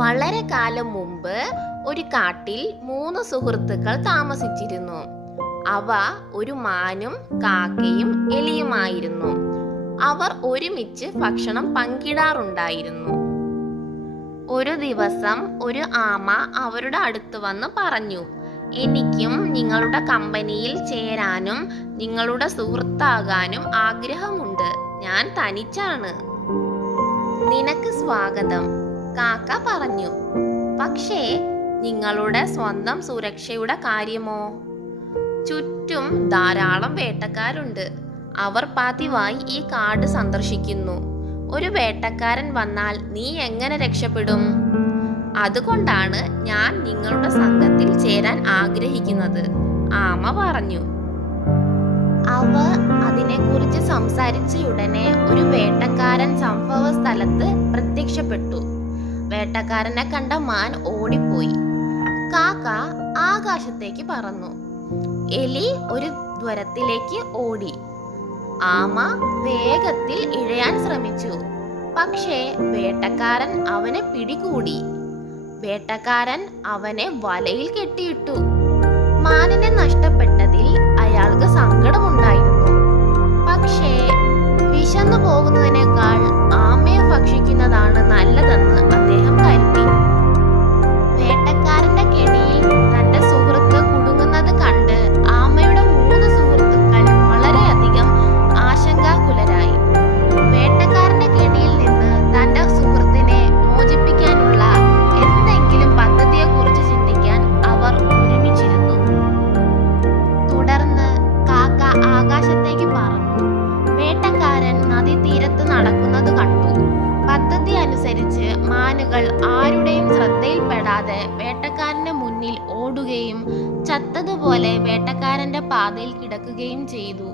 വളരെ കാലം മുമ്പ് ഒരു കാട്ടിൽ 3 സുഹൃത്തുക്കൾ താമസിച്ചിരുന്നു. അവ ഒരു മാനും കാക്കയും എലിയുമായിരുന്നു. അവർ ഒരുമിച്ച് ഭക്ഷണം പങ്കിടാറുണ്ടായിരുന്നു. ഒരു ദിവസം ഒരു ആമ അവരുടെ അടുത്ത് വന്ന് പറഞ്ഞു, എനിക്കും നിങ്ങളുടെ കമ്പനിയിൽ ചേരാനും നിങ്ങളുടെ സുഹൃത്താകാനും ആഗ്രഹമുണ്ട്. ഞാൻ തനിച്ചാണ്. നിനക്ക് സ്വാഗതം, കാക്ക പറഞ്ഞു. പക്ഷേ നിങ്ങളുടെ സ്വന്തം സുരക്ഷയുടെ കാര്യമോ? ചുറ്റും ധാരാളം വേട്ടക്കാരുണ്ട്. അവർ പതിവായി ഈ കാട് സന്ദർശിക്കുന്നു. ഒരു വേട്ടക്കാരൻ വന്നാൽ നീ എങ്ങനെ രക്ഷപ്പെടും? അതുകൊണ്ടാണ് ഞാൻ നിങ്ങളുടെ സംഘത്തിൽ ചേരാൻ ആഗ്രഹിക്കുന്നത്, ആമ പറഞ്ഞു. അവർ അതിനെക്കുറിച്ച് സംസാരിച്ചയുടനെ ഒരു വേട്ടക്കാരൻ സംഭവ സ്ഥലത്ത് പ്രത്യക്ഷപ്പെട്ടു. വേട്ടക്കാരനെ കണ്ട മാൻ ഓടിപ്പോയി. കാക്ക ആകാശത്തേക്ക് പറന്നു. എലി ഒരു ദ്വാരത്തിലേക്ക് ഓടി. ആമ വേഗത്തിൽ ഇഴയാൻ ശ്രമിച്ചു. പക്ഷേ വേട്ടക്കാരൻ അവനെ പിടികൂടി. വേട്ടക്കാരൻ അവനെ വലയിൽ കെട്ടിയിട്ടു. മാനിനെ നഷ്ടപ്പെട്ടതിൽ അയാൾക്ക് സങ്കടമുണ്ടായിരുന്നു. പക്ഷേ വിശന്നു പോകുന്നതിനേക്കാൾ ആമയെ ഭക്ഷിക്കുന്നതാണ് നല്ലതെന്ന് അദ്ദേഹം കരുതി. വേട്ടക്കാരന്റെ കെണിയിൽ തന്റെ സുഹൃത്ത് കുടുങ്ങുന്നത് കണ്ട് ആമയുടെ 3 സുഹൃത്തുക്കൾ വളരെയധികം ആശങ്കാകുലരായി. വേട്ടക്കാരന്റെ കെണിയിൽ നിന്ന് തന്റെ സുഹൃത്തിനെ മോചിപ്പിക്കാനുള്ള എന്തെങ്കിലും പദ്ധതിയെക്കുറിച്ച് ചിന്തിക്കാൻ അവർ ഒരുമിച്ചിരുന്നു. തുടർന്ന് കാക്ക ആകാശത്തേക്ക് പറന്നു. വേട്ടക്കാരൻ നദീതീരത്ത് നടക്കുന്നത് കണ്ടു. പദ്ധതി അനുസരിച്ച് മാനുകൾ ആരുടെയും ശ്രദ്ധയിൽപ്പെടാതെ വേട്ടക്കാരന്റെ മുന്നിൽ ഓടുകയും ചത്തതുപോലെ വേട്ടക്കാരന്റെ പാതയിൽ കിടക്കുകയും ചെയ്തു.